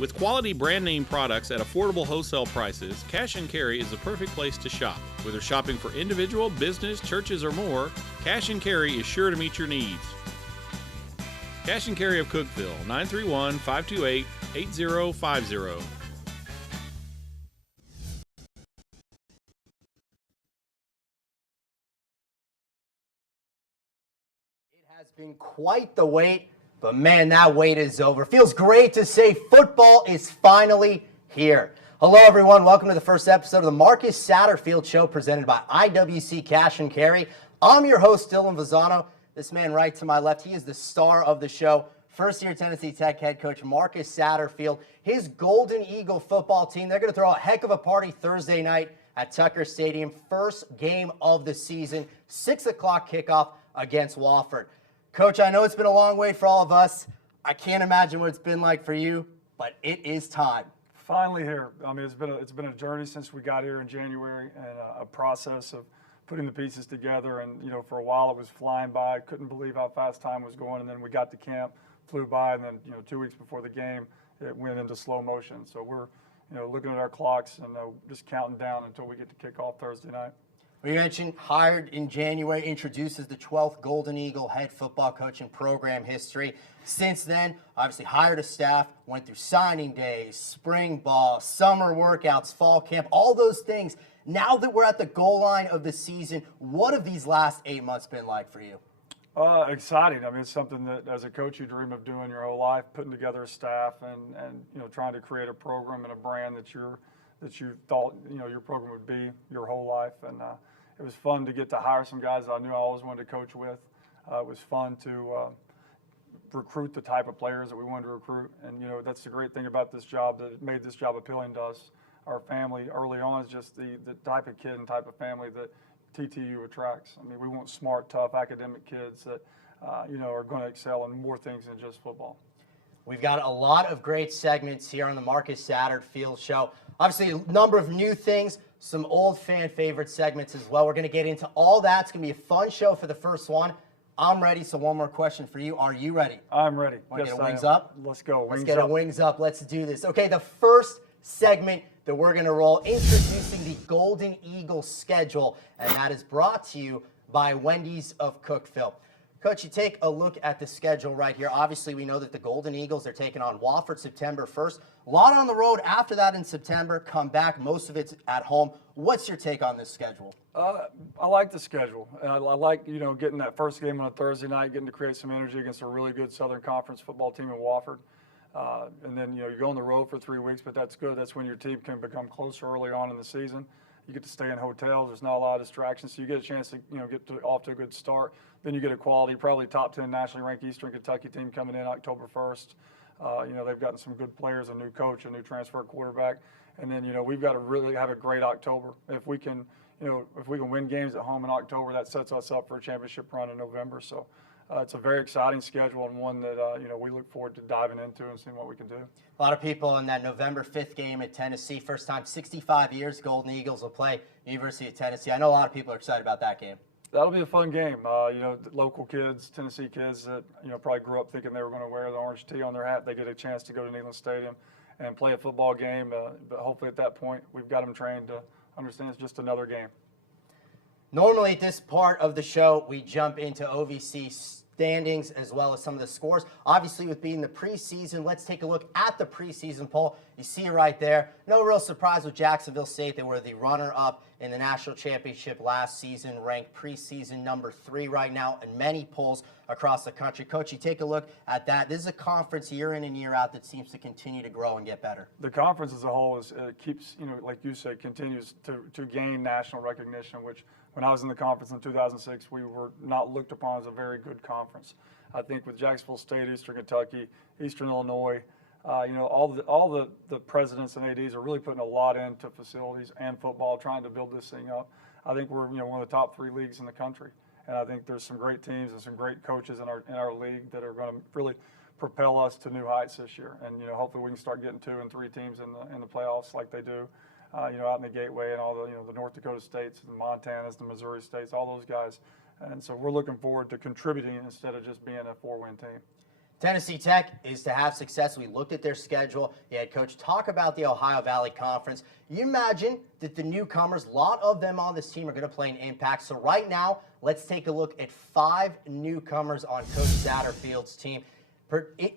With quality brand name products at affordable wholesale prices, Cash and Carry is the perfect place to shop. Whether shopping for individual, business, churches, or more, Cash and Carry is sure to meet your needs. Cash and Carry of Cookeville, 931-528-8050. Has been quite the wait, but man, that wait is over. Feels great to say football is finally here. Hello, everyone. Welcome to the first episode of the Marcus Satterfield Show presented by IWC Cash and Carry. I'm your host, Dylan Vazano. This man right to my left, he is the star of the show. First-year Tennessee Tech head coach Marcus Satterfield. His Golden Eagle football team, they're going to throw a heck of a party Thursday night at Tucker Stadium. First game of the season, 6 o'clock kickoff against Wofford. Coach, I know it's been a long way for all of us. I can't imagine what it's been like for you, but it is time. Finally here. I mean, it's been a journey since we got here in January, and a process of putting the pieces together. And you know, for a while it was flying by. I couldn't believe how fast time was going. And then we got to camp, flew by, and then 2 weeks before the game, it went into slow motion. So we're looking at our clocks and just counting down until we get to kick off Thursday night. We mentioned hired in January, introduces the 12th Golden Eagle head football coach in program history. Since then, obviously hired a staff, went through signing days, spring ball, summer workouts, fall camp, all those things. Now that we're at the goal line of the season, what have these last 8 months been like for you? Exciting. I mean, it's something that as a coach you dream of doing your whole life, putting together a staff and trying to create a program and a brand that you thought your program would be your whole life. And it was fun to get to hire some guys I knew I always wanted to coach with. It was fun to recruit the type of players that we wanted to recruit. And that's the great thing about this job, that it made this job appealing to us. Our family early on is just the type of kid and type of family that TTU attracts. I mean, we want smart, tough, academic kids that are going to excel in more things than just football. We've got a lot of great segments here on the Marcus Satterfield Show. Obviously, a number of new things, some old fan favorite segments as well. We're going to get into all that. It's going to be a fun show for the first one. I'm ready, so one more question for you. Are you ready? I'm ready. Want to yes, get a wings up? Let's go. Let's get a wings up. Let's do this. Okay, the first segment that we're going to roll, introducing the Golden Eagle schedule, and that is brought to you by Wendy's of Cookeville. Coach, you take a look at the schedule right here. Obviously, we know that the Golden Eagles are taking on Wofford September 1st. A lot on the road after that in September. Come back. Most of it's at home. What's your take on this schedule? I like the schedule. I like, getting that first game on a Thursday night, getting to create some energy against a really good Southern Conference football team in Wofford. And then, you go on the road for 3 weeks, but that's good. That's when your team can become closer early on in the season. You get to stay in hotels. There's not a lot of distractions, so you get a chance to, get off to a good start. Then you get a quality, probably top 10 nationally ranked Eastern Kentucky team coming in October 1st. They've gotten some good players, a new coach, a new transfer quarterback. And then, we've got to really have a great October. If we can win games at home in October, that sets us up for a championship run in November. So it's a very exciting schedule, and one that, we look forward to diving into and seeing what we can do. A lot of people in that November 5th game at Tennessee, first time 65 years, Golden Eagles will play University of Tennessee. I know a lot of people are excited about that game. That'll be a fun game. Local kids, Tennessee kids that, probably grew up thinking they were going to wear the orange tee on their hat. They get a chance to go to Neyland Stadium and play a football game. But hopefully at that point, we've got them trained to understand it's just another game. Normally at this part of the show, we jump into OVC standings as well as some of the scores. Obviously, with being the preseason, let's take a look at the preseason poll. You see it right there. No real surprise with Jacksonville State. They were the runner-up in the national championship last season, ranked preseason number 3 right now in many polls across the country. Coach, you take a look at that. This is a conference year in and year out that seems to continue to grow and get better. The conference as a whole keeps, like you said, continues to gain national recognition, which when I was in the conference in 2006, we were not looked upon as a very good conference. I think with Jacksonville State, Eastern Kentucky, Eastern Illinois, all the presidents and ADs are really putting a lot into facilities and football, trying to build this thing up. I think we're one of the top 3 leagues in the country, and I think there's some great teams and some great coaches in our league that are going to really propel us to new heights this year. And hopefully we can start getting 2 and 3 teams in the playoffs like they do. Out in the Gateway and all the North Dakota states, the Montanas, the Missouri states, all those guys. And so we're looking forward to contributing instead of just being a 4-win team. Tennessee Tech is to have success. We looked at their schedule. The head coach talk about the Ohio Valley Conference. You imagine that the newcomers, a lot of them on this team are going to play an impact. So right now, let's take a look at 5 newcomers on Coach Satterfield's team.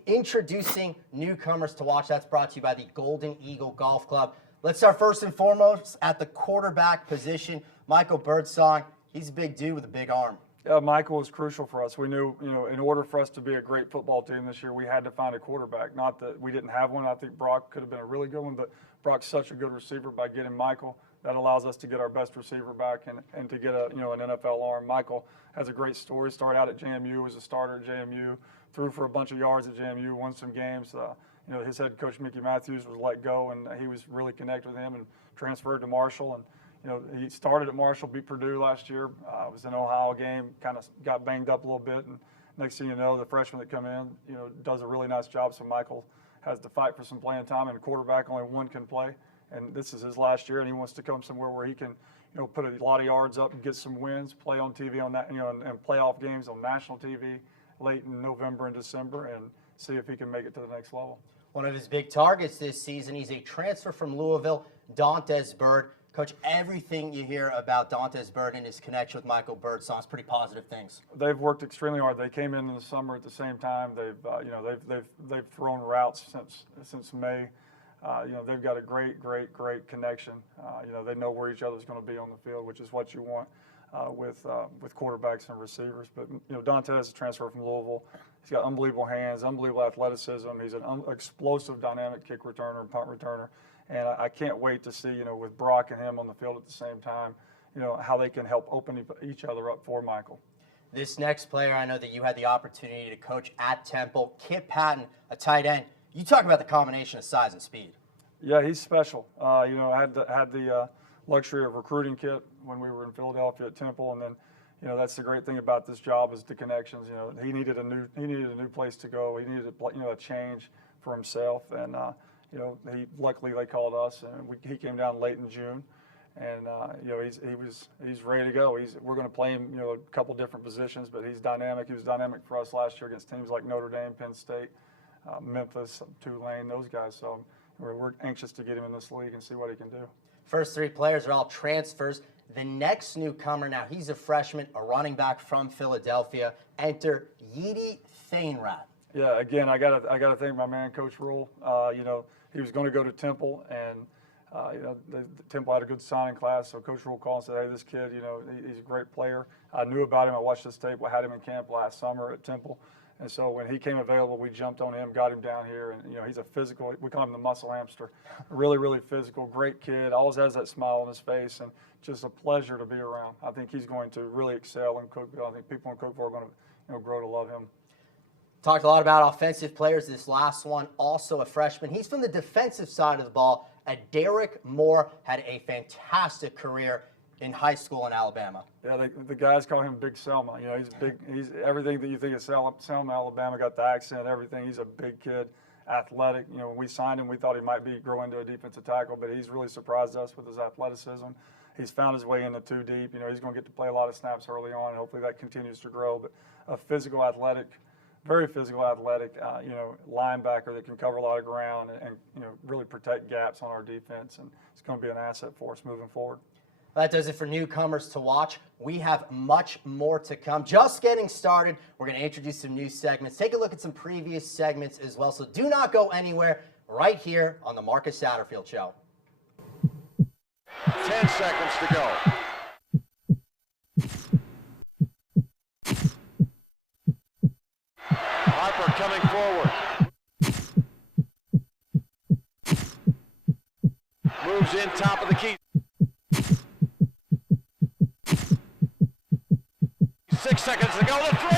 Introducing newcomers to watch. That's brought to you by the Golden Eagle Golf Club. Let's start first and foremost at the quarterback position. Michael Birdsong, he's a big dude with a big arm. Michael was crucial for us. We knew, in order for us to be a great football team this year, we had to find a quarterback. Not that we didn't have one. I think Brock could have been a really good one, but Brock's such a good receiver. By getting Michael, that allows us to get our best receiver back and to get an NFL arm. Michael has a great story. Started out at JMU, was a starter at JMU, threw for a bunch of yards at JMU, won some games. His head coach, Mickey Matthews, was let go, and he was really connected with him and transferred to Marshall. And he started at Marshall, beat Purdue last year. Was in an Ohio game, kind of got banged up a little bit, and next thing you know, the freshman that come in, does a really nice job. So Michael has to fight for some playing time, and quarterback only one can play, and this is his last year, and he wants to come somewhere where he can, put a lot of yards up and get some wins, play on TV on that, and playoff games on national TV late in November and December, and see if he can make it to the next level. One of his big targets this season, he's a transfer from Louisville, Dantes Bird. Coach, everything you hear about Dantes Bird and his connection with Michael Birdsong is pretty positive things. They've worked extremely hard. They came in the summer at the same time. They've thrown routes since May. They've got a great connection. They know where each other's going to be on the field, which is what you want with quarterbacks and receivers. But Dantes is a transfer from Louisville. He's got unbelievable hands, unbelievable athleticism. He's an explosive, dynamic kick returner and punt returner. And I can't wait to see, with Brock and him on the field at the same time, how they can help open each other up for Michael. This next player, I know that you had the opportunity to coach at Temple, Kip Patton, a tight end. You talk about the combination of size and speed. Yeah, he's special. I had the luxury of recruiting Kip when we were in Philadelphia at Temple, and then, that's the great thing about this job is the connections. He needed a new place to go. He needed a change for himself, and luckily they called us, and he came down late in June, and he's ready to go. We're going to play him a couple different positions, but he's dynamic. He was dynamic for us last year against teams like Notre Dame, Penn State, Memphis, Tulane, those guys. So we're anxious to get him in this league and see what he can do. First 3 players are all transfers. The next newcomer, now he's a freshman, a running back from Philadelphia. Enter Yeedy Thainrat. Yeah, again, I gotta thank my man, Coach Rule. He was going to go to Temple, and Temple had a good signing class. So Coach Rule called and said, "Hey, this kid, he's a great player." I knew about him. I watched his tape. I had him in camp last summer at Temple, and so when he came available, we jumped on him, got him down here, and he's a physical. We call him the muscle hamster. Really physical, great kid. Always has that smile on his face, and just a pleasure to be around. I think he's going to really excel in Cookeville. I think people in Cookeville are going to grow to love him. Talked a lot about offensive players. This last one, also a freshman. He's from the defensive side of the ball. Derek Moore had a fantastic career in high school in Alabama. Yeah, the guys call him Big Selma. He's big. He's everything that you think of Selma, Alabama. Got the accent, everything. He's a big kid, athletic. When we signed him, we thought he might grow into a defensive tackle, but he's really surprised us with his athleticism. He's found his way into 2 deep. He's going to get to play a lot of snaps early on, and hopefully that continues to grow. But a physical, athletic. Very physical, athletic, linebacker that can cover a lot of ground and really protect gaps on our defense, and it's going to be an asset for us moving forward. That does it for newcomers to watch. We have much more to come. Just getting started. We're going to introduce some new segments. Take a look at some previous segments as well. So do not go anywhere. Right here on the Marcus Satterfield Show. 10 seconds to go. Coming forward. Moves in top of the key. 6 seconds to go. The 3.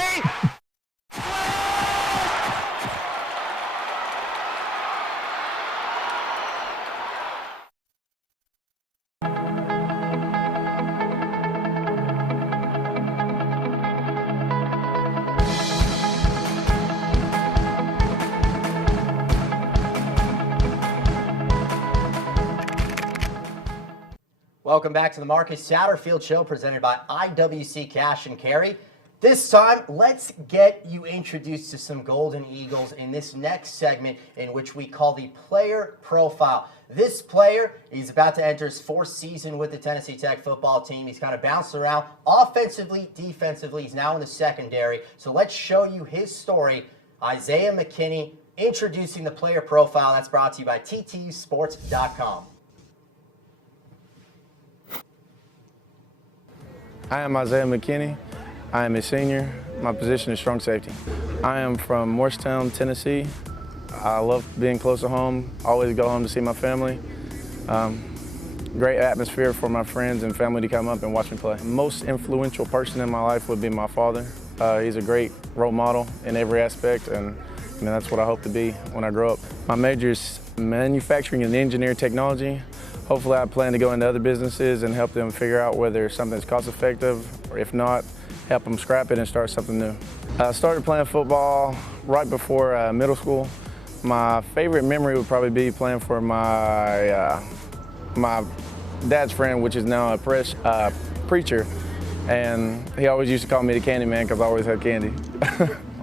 Welcome back to the Marcus Satterfield Show, presented by IWC Cash and Carry. This time, let's get you introduced to some Golden Eagles in this next segment in which we call the player profile. This player is about to enter his 4th season with the Tennessee Tech football team. He's kind of bounced around offensively, defensively. He's now in the secondary. So let's show you his story. Isaiah McKinney introducing the player profile. That's brought to you by TTUsports.com. I am Isaiah McKinney. I am a senior. My position is strong safety. I am from Morristown, Tennessee. I love being close to home, always go home to see my family. Great atmosphere for my friends and family to come up and watch me play. The most influential person in my life would be my father. He's a great role model in every aspect, and that's what I hope to be when I grow up. My major is manufacturing and engineering technology. Hopefully I plan to go into other businesses and help them figure out whether something's cost effective, or if not, help them scrap it and start something new. I started playing football right before middle school. My favorite memory would probably be playing for my dad's friend, which is now a preacher, and he always used to call me the candy man because I always had candy.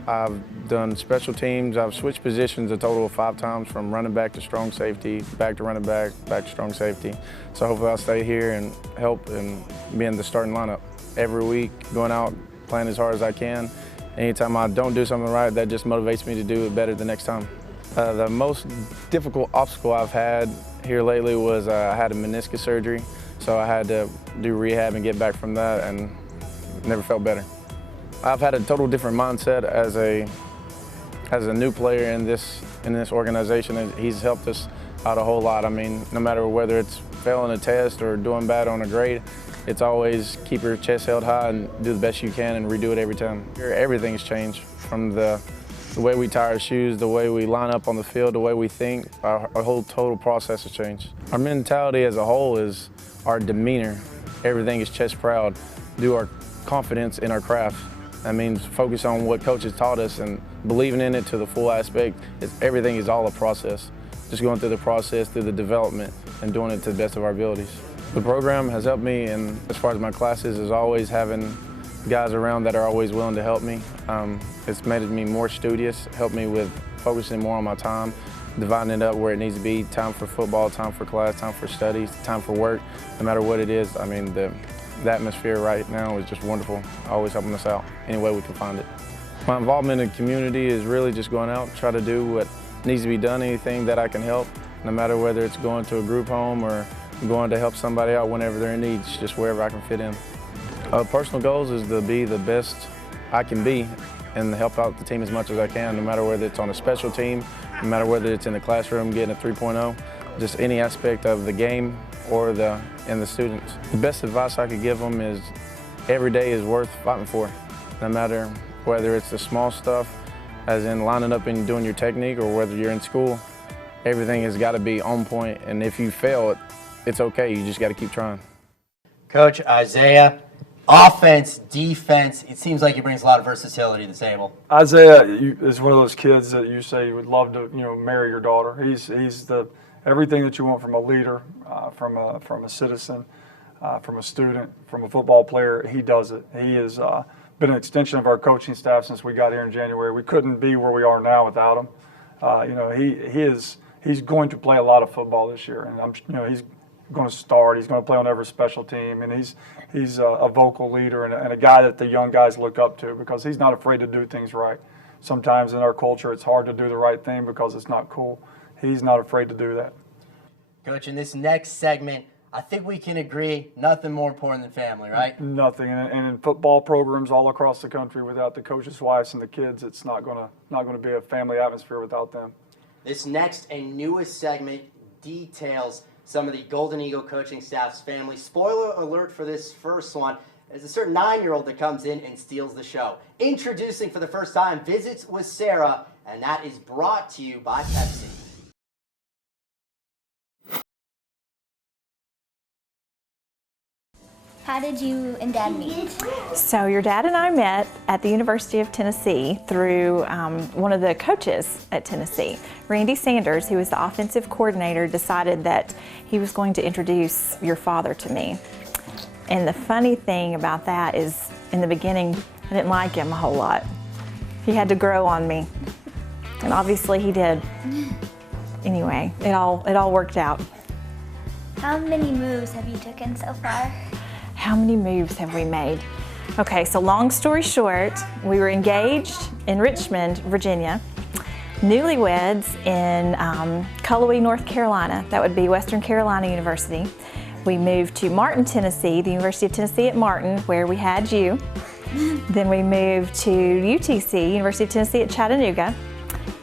I've done special teams. I've switched positions a total of 5 times, from running back to strong safety, back to running back, back to strong safety. So hopefully I'll stay here and help and be in the starting lineup every week, going out, playing as hard as I can. Anytime I don't do something right, that just motivates me to do it better the next time. The most difficult obstacle I've had here lately was I had a meniscus surgery, so I had to do rehab and get back from that, and never felt better. I've had a total different mindset as a new player in this organization, and he's helped us out a whole lot. I mean, no matter whether it's failing a test or doing bad on a grade, it's always keep your chest held high and do the best you can and redo it every time. Everything's changed, from the way we tie our shoes, the way we line up on the field, the way we think. Our whole total process has changed. Our mentality as a whole is our demeanor. Everything is chest proud. Do our confidence in our craft. That means focus on what coaches taught us and believing in it to the full aspect. Everything is all a process. Just going through the process, through the development, and doing it to the best of our abilities. The program has helped me, and as far as my classes, is always having guys around that are always willing to help me. It's made me more studious, helped me with focusing more on my time, dividing it up where it needs to be, time for football, time for class, time for studies, time for work, no matter what it is. I mean, the atmosphere right now is just wonderful, always helping us out any way we can find it. My involvement in the community is really just going out, try to do what needs to be done, anything that I can help, no matter whether it's going to a group home or going to help somebody out whenever they're in need, just wherever I can fit in. Personal goals is to be the best I can be and help out the team as much as I can, no matter whether it's on a special team, no matter whether it's in the classroom getting a 3.0, just any aspect of the game or in the students. The best advice I could give them is every day is worth fighting for, no matter whether it's the small stuff, as in lining up and doing your technique, or whether you're in school. Everything has got to be on point, and if you fail, it's okay. You just got to keep trying. Coach Isaiah, offense, defense, it seems like he brings a lot of versatility to the table. Isaiah is one of those kids that you say you would love to, marry your daughter. He's the everything that you want from a leader, from a citizen, from a student, from a football player. He does it. He has been an extension of our coaching staff since we got here in January. We couldn't be where we are now without him. He's going to play a lot of football this year, and he's going to start. He's going to play on every special team, and he's a vocal leader and a guy that the young guys look up to, because he's not afraid to do things right. Sometimes in our culture, it's hard to do the right thing because it's not cool. He's not afraid to do that. Coach, in this next segment, I think we can agree nothing more important than family, right? Nothing, and in football programs all across the country, without the coaches' wives and the kids, it's not going to be a family atmosphere without them. This next and newest segment details some of the Golden Eagle coaching staff's family. Spoiler alert for this first one. There's a certain 9-year-old that comes in and steals the show. Introducing for the first time, Visits with Sarah, and that is brought to you by Pepsi. How did you and Dad meet? So your dad and I met at the University of Tennessee through one of the coaches at Tennessee. Randy Sanders, who was the offensive coordinator, decided that he was going to introduce your father to me. And the funny thing about that is, in the beginning, I didn't like him a whole lot. He had to grow on me, and obviously he did. Anyway, it all worked out. How many moves have you taken so far? How many moves have we made? Okay, so long story short, we were engaged in Richmond, Virginia, newlyweds in Cullowhee, North Carolina. That would be Western Carolina University. We moved to Martin, Tennessee, the University of Tennessee at Martin, where we had you. Then we moved to UTC, University of Tennessee at Chattanooga.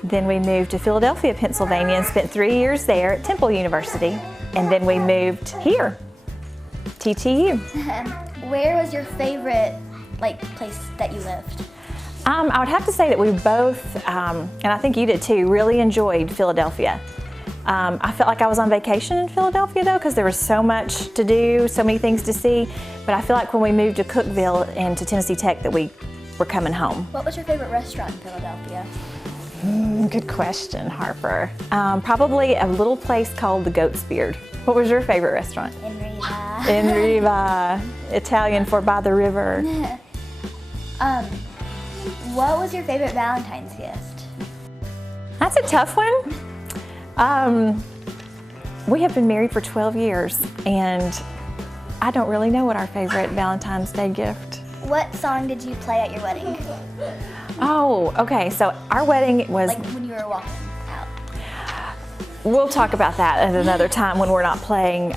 Then we moved to Philadelphia, Pennsylvania, and spent 3 years there at Temple University. And then we moved here, TTU. Where was your favorite place that you lived? I would have to say that we both, and I think you did too, really enjoyed Philadelphia. I felt like I was on vacation in Philadelphia though, because there was so much to do, so many things to see. But I feel like when we moved to Cookeville and to Tennessee Tech that we were coming home. What was your favorite restaurant in Philadelphia? Good question, Harper. Probably a little place called the Goat's Beard. What was your favorite restaurant? In Riva. In Riva, Italian for by the river. What was your favorite Valentine's gift? That's a tough one. We have been married for 12 years, and I don't really know what our favorite Valentine's Day gift. What song did you play at your wedding? Oh, okay, so our wedding was... Like when you were walking out. We'll talk about that at another time when we're not playing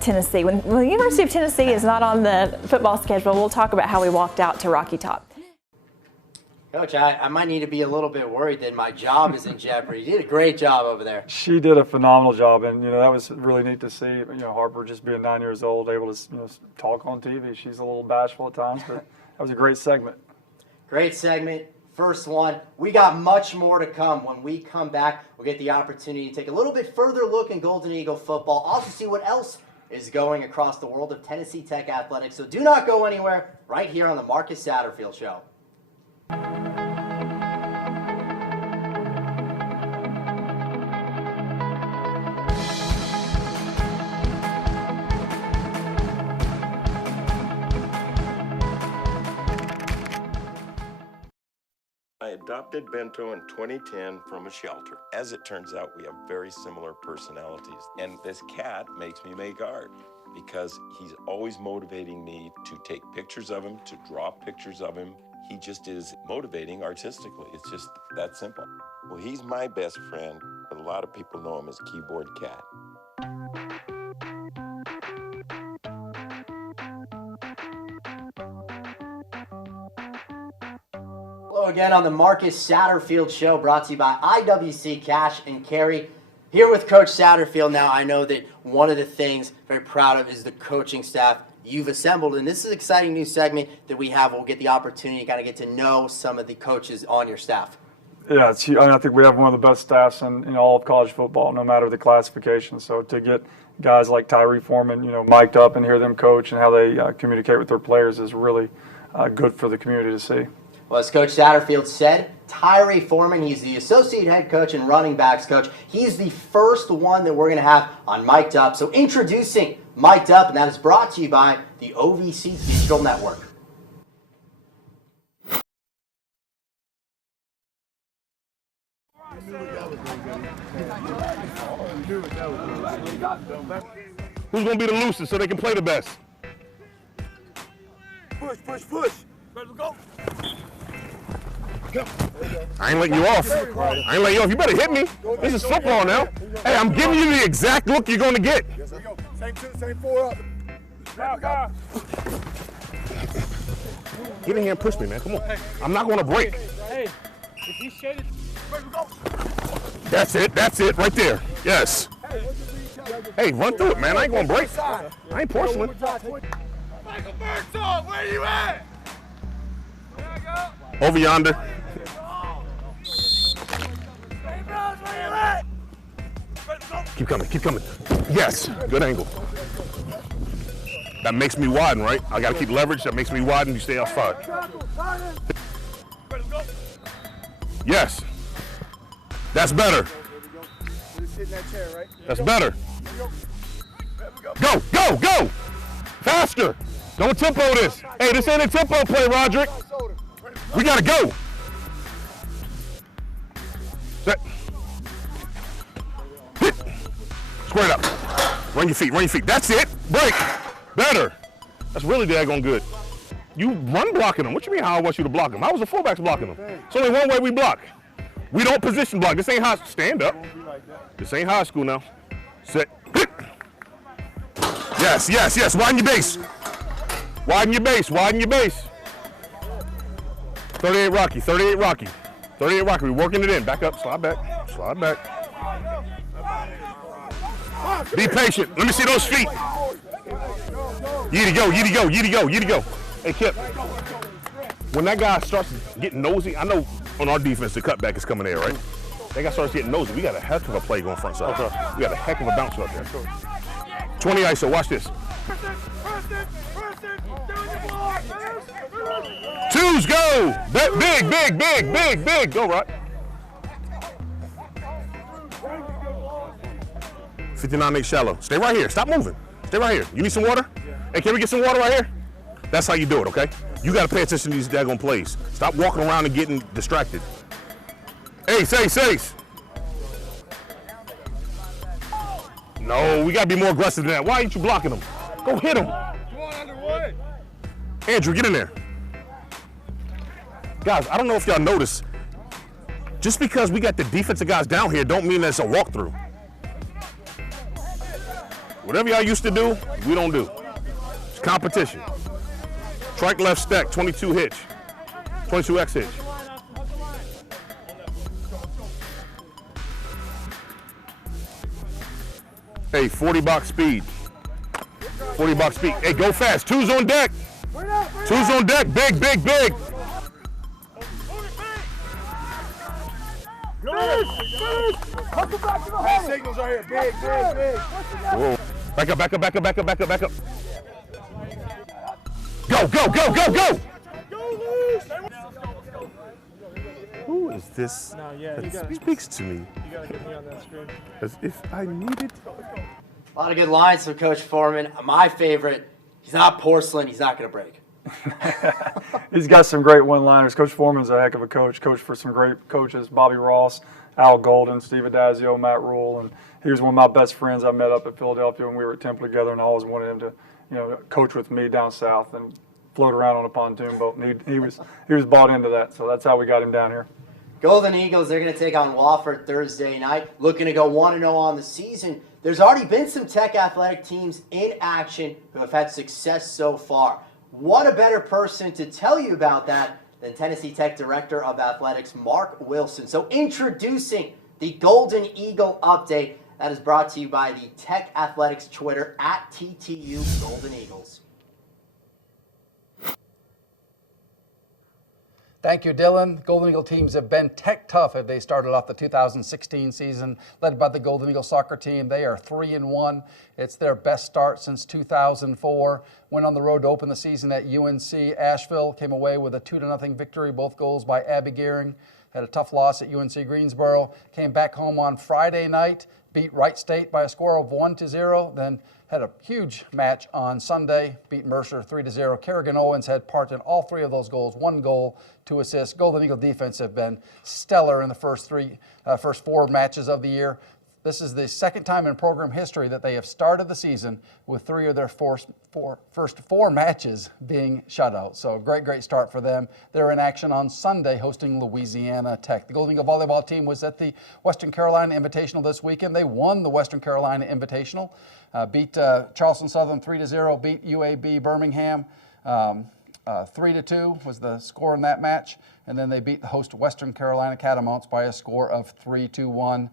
Tennessee. When the University of Tennessee is not on the football schedule, we'll talk about how we walked out to Rocky Top. Coach, I might need to be a little bit worried that my job is in jeopardy. You did a great job over there. She did a phenomenal job, and that was really neat to see. Harper just being 9 years old, able to talk on TV. She's a little bashful at times, but that was a great segment. Great segment. First one. We got much more to come. When we come back, we'll get the opportunity to take a little bit further look in Golden Eagle football. Also see what else is going across the world of Tennessee Tech athletics. So do not go anywhere. Right here on the Marcus Satterfield Show. I adopted Bento in 2010 from a shelter. As it turns out, we have very similar personalities. And this cat makes me make art because he's always motivating me to take pictures of him, to draw pictures of him. He just is motivating artistically. It's just that simple. Well, he's my best friend, but a lot of people know him as Keyboard Cat. Hello again on the Marcus Satterfield Show, brought to you by IWC Cash and Carry. Here with Coach Satterfield. Now, I know that one of the things I'm very proud of is the coaching staff you've assembled, and this is an exciting new segment that we have. We'll get the opportunity to kind of get to know some of the coaches on your staff. Yeah, I think we have one of the best staffs in all of college football, no matter the classification. So to get guys like Tyree Foreman, mic'd up and hear them coach and how they communicate with their players is really good for the community to see. Well, as Coach Satterfield said, Tyree Foreman, he's the associate head coach and running backs coach. He's the first one that we're going to have on Mic'd Up. So introducing Mic'd Up, and that is brought to you by the OVC Digital Network. Who's going to be the loosest so they can play the best? Push, push, push. Let's go. I ain't letting you off. I ain't letting you off. You better hit me. This is football now. Hey, I'm giving you the exact look you're going to get. Yes, sir. Same two, same four up. Get in here and push me, man. Come on. I'm not going to break. Hey, if he's shaded, go. That's it. That's it right there. Yes. Hey, run through it, man. I ain't going to break. I ain't porcelain. Michael Birdsong, where you at? There you go. Over yonder. Hey, Bros, where you at? Keep coming. Keep coming. Yes. Good angle. That makes me widen, right? I got to keep leverage. That makes me widen. You stay outside. Yes. That's better. That's better. Go, go, go! Faster! Don't tempo this. Hey, this ain't a tempo play, Roderick. We gotta go. Set. Hit. Square it up. Run your feet. That's it. Break. Better. That's really daggone good. You run blocking them. What you mean how I want you to block them? I was the fullbacks blocking them. It's only one way we block. We don't position block. This ain't high. Stand up. This ain't high school now. Set. Hit. Yes. Widen your base. Widen your base. 38 Rocky. 38 Rocky. We're working it in. Back up. Slide back. Be patient. Let me see those feet. Yee to go. Hey, Kip. When that guy starts getting nosy, I know on our defense the cutback is coming there, right? That guy starts getting nosy. We got a heck of a play going front side. Okay. We got a heck of a bounce up there. 20 ISO. Watch this. Twos go. Big. Go, Rod. 59-8 shallow. Stay right here. Stop moving. Stay right here. You need some water? Hey, can we get some water right here? That's how you do it, okay? You got to pay attention to these daggone plays. Stop walking around and getting distracted. Ace. No, we got to be more aggressive than that. Why ain't you blocking them? Go hit them. Andrew, get in there. Guys, I don't know if y'all noticed, just because we got the defensive guys down here don't mean that it's a walkthrough. Whatever y'all used to do, we don't do. It's competition. Trike left stack, 22 hitch. 22X hitch. Hey, 40 box speed. 40 box speed. Hey, go fast. Two's on deck. Big. Signals right here. Big. Whoa. Back up. Go. Who is this that speaks to me? You gotta get me on that screen. As if I needed. A lot of good lines from Coach Foreman. My favorite, he's not porcelain, he's not going to break. He's got some great one-liners. Coach Foreman's a heck of a coach. Coached for some great coaches, Bobby Ross, Al Golden, Steve Adazio, Matt Rule, and he was one of my best friends I met up at Philadelphia when we were at Temple together, and I always wanted him to, coach with me down south and float around on a pontoon boat. And he was bought into that, so that's how we got him down here. Golden Eagles, they're going to take on Wofford Thursday night, looking to go 1-0 on the season. There's already been some Tech athletic teams in action who have had success so far. What a better person to tell you about that than Tennessee Tech Director of Athletics, Mark Wilson. So introducing the Golden Eagle update that is brought to you by the Tech Athletics Twitter at TTU Golden Eagles. Thank you, Dylan. Golden Eagle teams have been Tech tough as they started off the 2016 season, led by the Golden Eagle soccer team. They are 3-1. It's their best start since 2004. Went on the road to open the season at UNC Asheville. Came away with a 2-0 victory, both goals by Abby Gearing. Had a tough loss at UNC Greensboro. Came back home on Friday night, beat Wright State by a score of 1-0. Then had a huge match on Sunday, beat Mercer 3-0. Kerrigan Owens had part in all three of those goals, 1 goal, 2 assists. Golden Eagle defense have been stellar in the first 4 matches of the year. This is the second time in program history that they have started the season with 3 of their first 4 matches being shutouts. So great start for them. They're in action on Sunday hosting Louisiana Tech. The Golden Eagle volleyball team was at the Western Carolina Invitational this weekend. They won the Western Carolina Invitational, beat Charleston Southern 3-0, beat UAB Birmingham 3-2 was the score in that match. And then they beat the host Western Carolina Catamounts by a score of 3-1.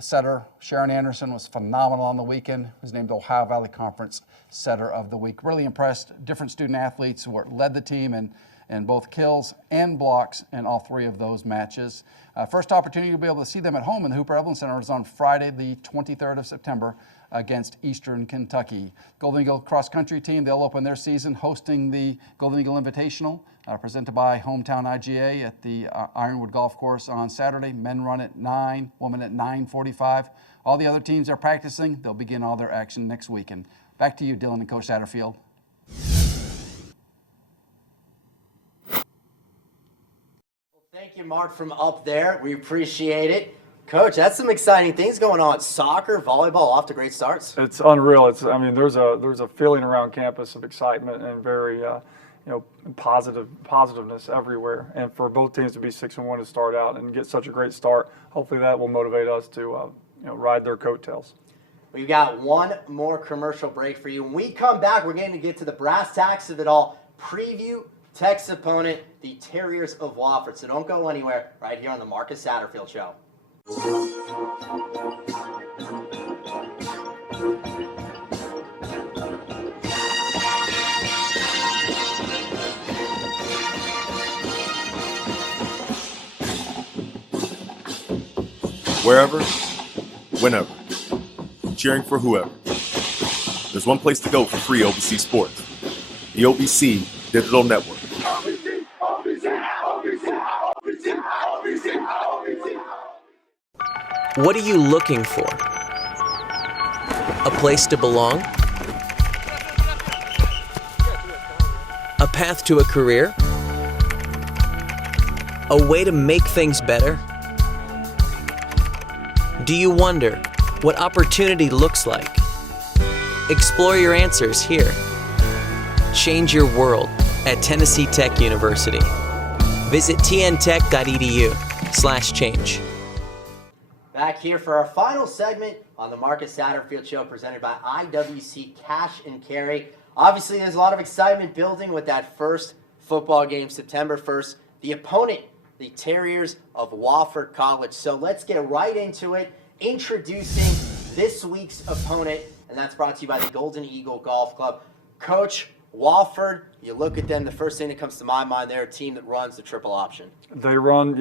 Setter Sharon Anderson was phenomenal on the weekend. Was named the Ohio Valley Conference Setter of the Week. Really impressed. Different student athletes who led the team in both kills and blocks in all 3 of those matches. First opportunity to be able to see them at home in the Hooper Evelyn Center is on Friday, the 23rd of September against Eastern Kentucky. Golden Eagle cross country team, they'll open their season hosting the Golden Eagle Invitational, presented by Hometown IGA at the Ironwood Golf Course on Saturday. Men run at 9, women at 9:45. All the other teams are practicing. They'll begin all their action next weekend. Back to you, Dylan and Coach Satterfield. second mark from up there. We appreciate it. Coach, that's some exciting things going on. Soccer, volleyball, off to great starts. It's unreal. I mean, there's a feeling around campus of excitement and very, positiveness everywhere. And for both teams to be 6-1 to start out and get such a great start, hopefully that will motivate us to, ride their coattails. We've got one more commercial break for you. When we come back, we're going to get to the brass tacks of it all. Preview Tech's opponent, the Terriers of Wofford. So don't go anywhere right here on the Marcus Satterfield Show. Wherever, whenever, cheering for whoever. There's one place to go for free OBC sports. The OBC Digital Network. What are you looking for? A place to belong? A path to a career? A way to make things better? Do you wonder what opportunity looks like? Explore your answers here. Change your world at Tennessee Tech University. Visit tntech.edu/change. Back here for our final segment on the Marcus Satterfield Show, presented by IWC Cash and Carry. Obviously, there's a lot of excitement building with that first football game, September 1st. The opponent, the Terriers of Wofford College. So let's get right into it. Introducing this week's opponent, and that's brought to you by the Golden Eagle Golf Club. Coach, Wofford, you look at them, the first thing that comes to my mind, they're a team that runs the triple option. They run,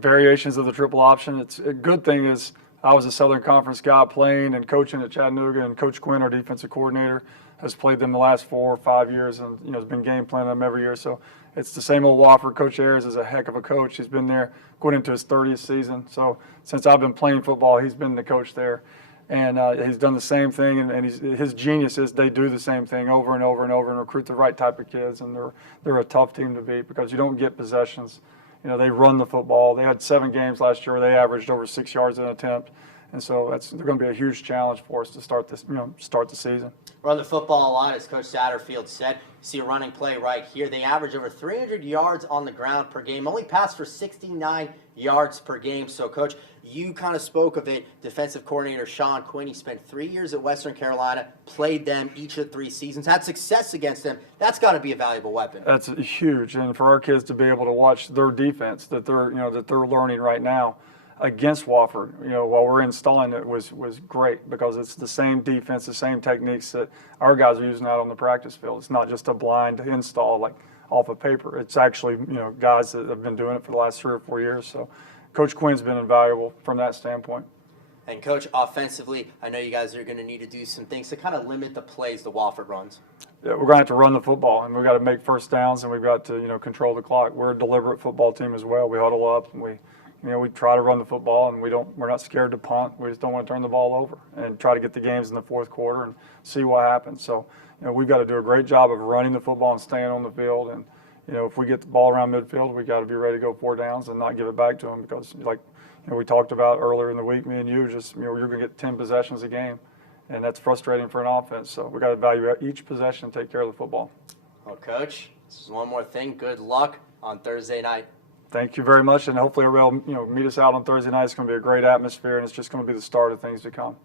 variations of the triple option. It's a good thing is I was a Southern Conference guy playing and coaching at Chattanooga, and Coach Quinn, our defensive coordinator, has played them the last 4 or 5 years and has been game planning them every year. So it's the same old Wofford. Coach Ayers is a heck of a coach. He's been there going into his 30th season. So since I've been playing football, he's been the coach there. And he's done the same thing, and his genius is they do the same thing over and over and over and recruit the right type of kids, and they're a tough team to beat because you don't get possessions. They run the football. They had 7 games last year where they averaged over 6 yards an attempt, and so they're going to be a huge challenge for us to start the season. Run the football a lot, as Coach Satterfield said. See a running play right here. They average over 300 yards on the ground per game, only pass for 69 yards per game. So, Coach, you kind of spoke of it. Defensive coordinator Sean Quinn, he spent 3 years at Western Carolina, played them each of 3 seasons, had success against them. That's got to be a valuable weapon. That's huge, and for our kids to be able to watch their defense that they're learning right now against Wofford, while we're installing it was great because it's the same defense, the same techniques that our guys are using out on the practice field. It's not just a blind install like off of paper. It's actually, guys that have been doing it for the last 3 or 4 years. So Coach Quinn's been invaluable from that standpoint. And Coach, offensively, I know you guys are going to need to do some things to kind of limit the plays the Wofford runs. Yeah, we're going to have to run the football, and we've got to make first downs, and we've got to, control the clock. We're a deliberate football team as well. We huddle up, and we try to run the football, and we're not scared to punt. We just don't want to turn the ball over and try to get the games in the fourth quarter and see what happens. So, we've got to do a great job of running the football and staying on the field. And, if we get the ball around midfield, we got to be ready to go 4 downs and not give it back to them because, we talked about earlier in the week, me and you, just, you're going to get 10 possessions a game, and that's frustrating for an offense. So we got to value each possession and take care of the football. Well, Coach, this is one more thing. Good luck on Thursday night. Thank you very much, and hopefully everybody will, meet us out on Thursday night. It's going to be a great atmosphere, and it's just going to be the start of things to come.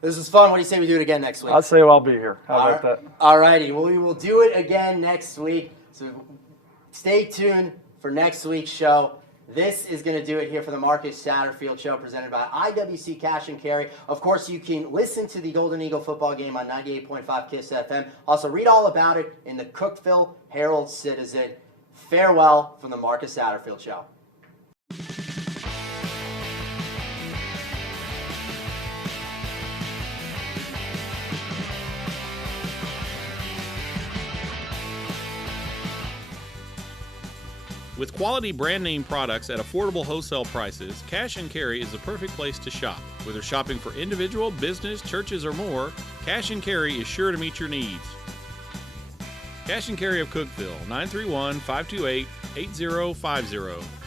This was fun. What do you say we do it again next week? I'd say I'll be here. How about that? All righty. Well, we will do it again next week. So stay tuned for next week's show. This is going to do it here for the Marcus Satterfield Show, presented by IWC Cash and Carry. Of course, you can listen to the Golden Eagle football game on 98.5 KISS FM. Also, read all about it in the Cookeville Herald-Citizen. Farewell from the Marcus Satterfield Show. With quality brand name products at affordable wholesale prices, Cash and Carry is the perfect place to shop. Whether shopping for individual, business, churches, or more, Cash and Carry is sure to meet your needs. Cash and Carry of Cookeville, 931-528-8050.